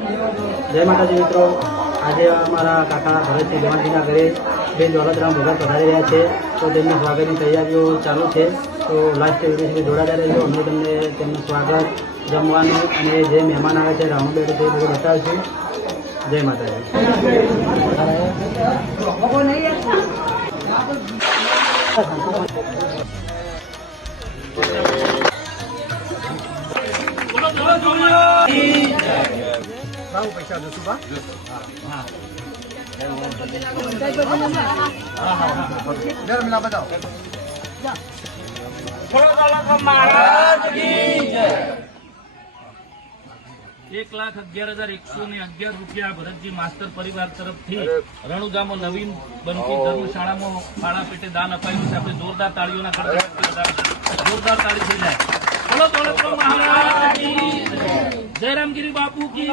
જય માતાજી મિત્રો, આજે અમારા કાકા ભરતજી જવાનજીના ઘરે બેન દોલતરામ ભગત પધારી રહ્યા છે, તો તેમની સ્વાગતની તૈયારીઓ ચાલુ છે. તો લાસ્ટ વિડીયો સુધી જોડાતા રહેજો. અમે તમને તેમનું સ્વાગત, જમવાનું અને જે મહેમાન આવે છે રાઉન્ડ બેઠ તે બધું બતાવીશું. જય માતાજી. પૈસા જશું બા. બતાવો. 1,11,111 રૂપિયા ભરતજી માસ્ટર પરિવાર તરફથી રણુજામાં નવીન બનતી ધર્મશાળામાં ફાળા પેટે દાન અપાયું છે. આપણે જોરદાર તાળીઓના જોરદાર તાળી થઈ જાય. બોલો દોલતરામ મહારાજ કી જય, રામગીરી બાપુ કી.